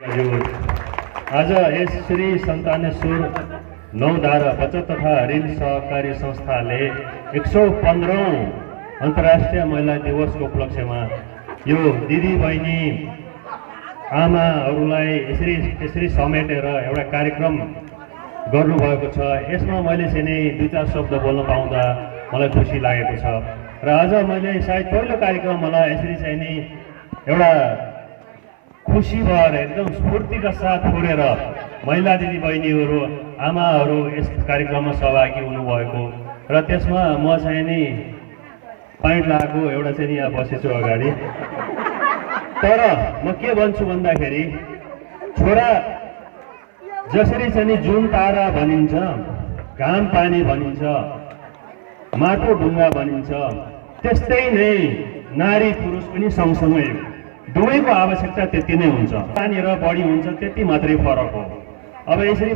आज यस श्री सन्तानेश्वर नौधारा बचत तथा ऋण सहकारी संस्थाले 115औं अन्तर्राष्ट्रिय महिला दिवसको उपलक्ष्यमा यो दिदी बहिनी आमाहरूलाई यसरी समेटेर एउटा कार्यक्रम गर्नुभएको छ। यसमा मैले चाहिँ नि 2-4 शब्द बोल्न पाउँदा मलाई खुसी लागेको छ र आज मैले सायद पहिलो कार्यक्रम मलाई यसरी चाहिँ नि एउटा खुसी भएर एकदम स्फूर्तिका साथ छोडेर महिला दिदी बहिनीहरू आमाहरू यस कार्यक्रममा सहभागी हुनुभएको र त्यसमा म चाहिँ नि पाइन्ट लागेको एउटा चाहिँ यहाँ बसेछु अगाडि। तर म के भन्छु भन्दाखेरि छोरा जसरी चाहिँ नि जुन तारा भनिन्छ, घाम पानी भनिन्छ, माटो ढुङ्गा भनिन्छ, त्यस्तै नै नारी पुरुष पनि सँगसँगै दुवैको आवश्यकता त्यति नै हुन्छ। कहाँनिर बढी हुन्छ त्यति मात्रै फरक हो। अब यसरी